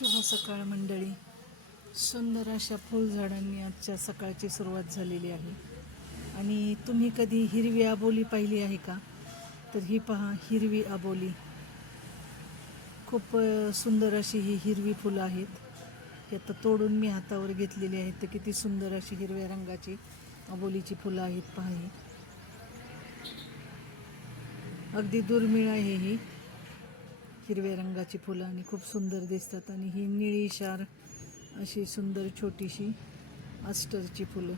शुभ सकाळ मंडळी. सुंदर अशा फुलझाडांनी आजच्या सकाळची सुरुवात झालेली आहे. आणि तुम्ही कधी हिरवी आबोली पाहिली आहे का? तर ही पहा हिरवी आबोली. खूप सुंदर अशी ही हिरवी फुलं आहेत. आता तोडून मी हातावर घेतलेली आहेत. तर किती सुंदर अशी हिरव्या रंगाची आबोलीची फुलं आहेत पहा ही. अगदी दुर्मिळ आहे ही. हिरव्या रंगाची फुलं आणि खूप सुंदर दिसतात. आणि ही निळीशार अशी सुंदर छोटीशी अस्टरची फुलं.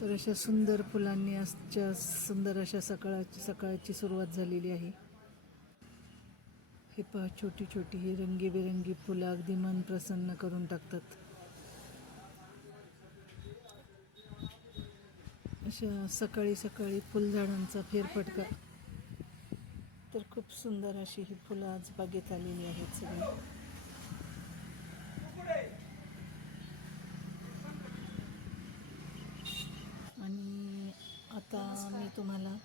तर अशा सुंदर फुलांनी आजच्या सुंदर अशा सकाळची सकाळची सुरुवात झालेली आहे. हे पहा छोटी छोटी ही रंगीबेरंगी फुलं अगदी मन प्रसन्न करून टाकतात. अशा सकाळी सकाळी फुलझाडांचा फेरफटका. तर खूप सुंदर अशी ही फुलं आज बागेत आलेली आहेत सगळी. आणि आता मी तुम्हाला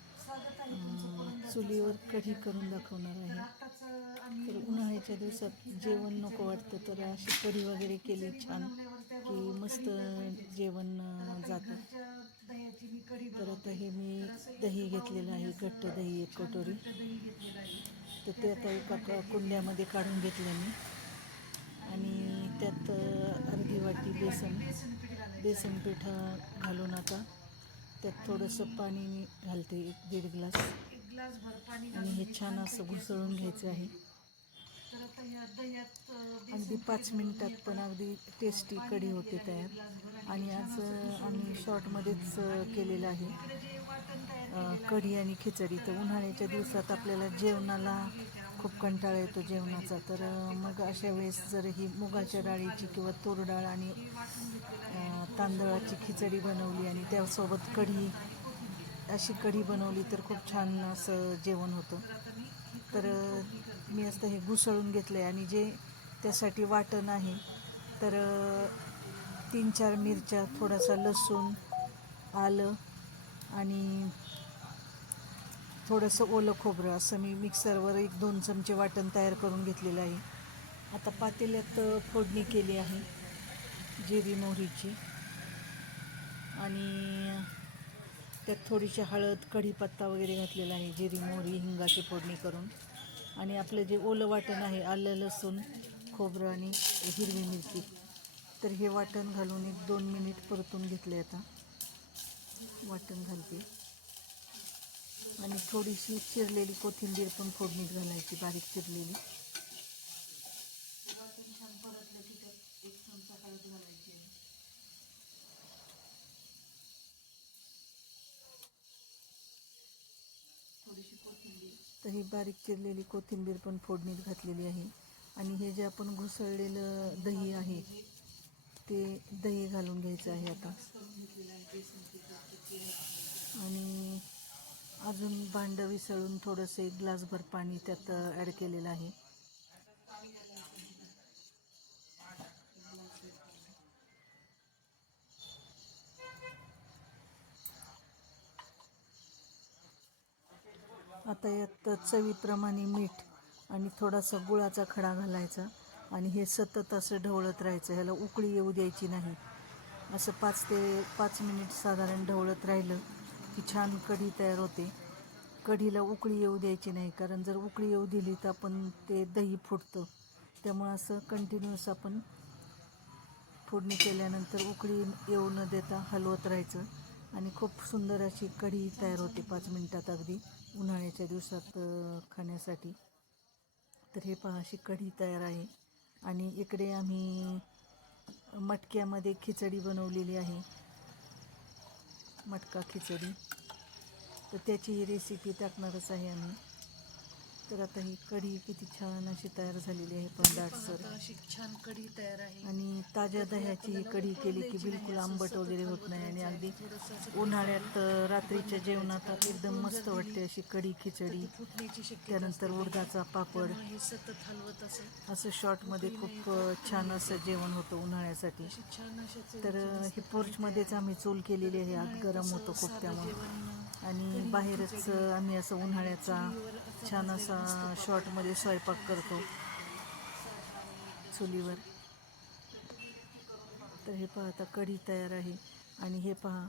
चुलीवर कढी करून दाखवणार आहे. तर उन्हाळ्याच्या दिवसात जेवण नको वाटतं तर अशी कढी वगैरे केली छान की मस्त जेवण जातं. तर आता हे मी दही घेतलेलं आहे घट्ट दही एक कटोरी. तर ते आता एका क- कुंड्यामध्ये काढून घेतलं मी. आणि त्यात अर्धी वाटी बेसन बेसन पिठा घालून आता त्यात थोडंसं पाणी मी घालते एक दीड ग्लास. आणि हे छान असं घुसळून घ्यायचं आहे. अगदी पाच मिनिटात पण अगदी टेस्टी कढी होते तयार. आणि आज आम्ही शॉर्टमध्येच केलेलं आहे. कढी आणि खिचडी. तर उन्हाळ्याच्या दिवसात आपल्याला जेवणाला खूप कंटाळा येतो जेवणाचा. तर मग अशा वेळेस जर ही मुगाच्या डाळीची किंवा तूर डाळ आणि तांदळाची खिचडी बनवली आणि त्यासोबत कढी अशी कढी बनवली तर खूप छान असं जेवण होतं. तर मी असं हे घुसळून घेतलं आहे आणि जे त्यासाठी वाटण आहे तर तीन चार मिरच्या थोडासा लसूण आलं आणि थोडंसं ओलं खोबरं असं मी मिक्सरवर एक दोन चमचे वाटण तयार करून घेतलेलं आहे. आता पातेल्यात फोडणी केली आहे जिरी मोहरीची. आणि त्यात थोडीशी हळद कढीपत्ता वगैरे घातलेला आहे जिरी मोहरी हिंगाची फोडणी करून. आणि आपलं जे ओलं वाटण आहे आलं लसूण खोबरं आणि हिरवी मिरची. तर हे वाटण घालून एक दोन मिनिट परतून घेतले आता. वाटण घालते. आणि थोडीशी चिरलेली कोथिंबीर पण फोडणीत घालायची बारीक चिरलेली छान परतलं की त्यात एक चमचा हळद घालायची आहे थोडीशी कोथिंबीर तर ही बारीक चिरलेली कोथिंबीर पण फोडणीत घातलेली आहे. आणि हे जे आपण घुसळलेलं दही आहे ते दही घालून घ्यायचं आहे आता. आणि अजून भांडं विसळून थोडंसं एक ग्लासभर पाणी त्यात ॲड केलेलं आहे. आता यात चवीप्रमाणे मीठ आणि थोडासा गुळाचा खडा घालायचा आणि हे सतत असं ढवळत राहायचं. ह्याला उकळी येऊ द्यायची नाही. असं पाच ते पाच मिनिट साधारण ढवळत राहिलं की छान कढी तयार होते. कढीला उकळी येऊ द्यायची नाही कारण जर उकळी येऊ दिली तर आपण ते दही फुटतं. त्यामुळं असं कंटिन्युअस आपण फोडणी केल्यानंतर उकळी येऊ न देता हलवत राहायचं. आणि खूप सुंदर अशी कढी तयार होते पाच मिनटात अगदी. उन्हाळ्याच्या दिवसात खाण्यासाठी. तर हे पहा अशी कढी तयार आहे. आणि इकडे आम्ही मटक्यामध्ये खिचडी बनवलेली आहे. मटका खिचडी. तर त्याची ही रेसिपी टाकणारच आहे आम्ही. तर आता ही कढी किती छान अशी तयार झालेली आहे पण दाटसर अशी छान कढी तयार आहे. आणि ताज्या दह्याची ही कढी केली की बिलकुल आंबट वगैरे होत नाही आणि अगदी उन्हाळ्यात रात्रीच्या जेवणात एकदम मस्त वाटते अशी कढी खिचडी. त्यानंतर उडदाचा पापड. असं. शॉर्टमध्ये खूप छान असं जेवण होतं उन्हाळ्यासाठी. तर हे पोर्चमध्येच आम्ही चूल केलेली आहे. आत गरम होतं खूप त्यामुळे. आणि बाहेरच आम्ही असं उन्हाळ्याचा छान असा शॉर्टमध्ये स्वयंपाक करतो. चुलीवर. तर हे पहा आता कढी तयार आहे. आणि हे पहा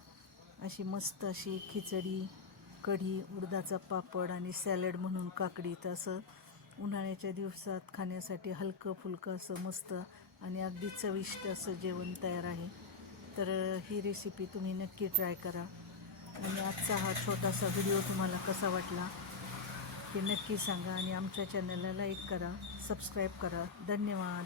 अशी मस्त अशी खिचडी कढी उडदाचा पापड आणि सॅलड म्हणून काकडी. तर असं उन्हाळ्याच्या दिवसात खाण्यासाठी हलकं फुलकं असं मस्त आणि अगदी चविष्ट असं जेवण तयार आहे. तर ही रेसिपी तुम्ही नक्की ट्राय करा. आणि आजचा हा छोटासा व्हिडिओ तुम्हाला कसा वाटला हे नक्की सांगा आणि आमच्या चॅनलला लाईक करा सबस्क्राईब करा. धन्यवाद.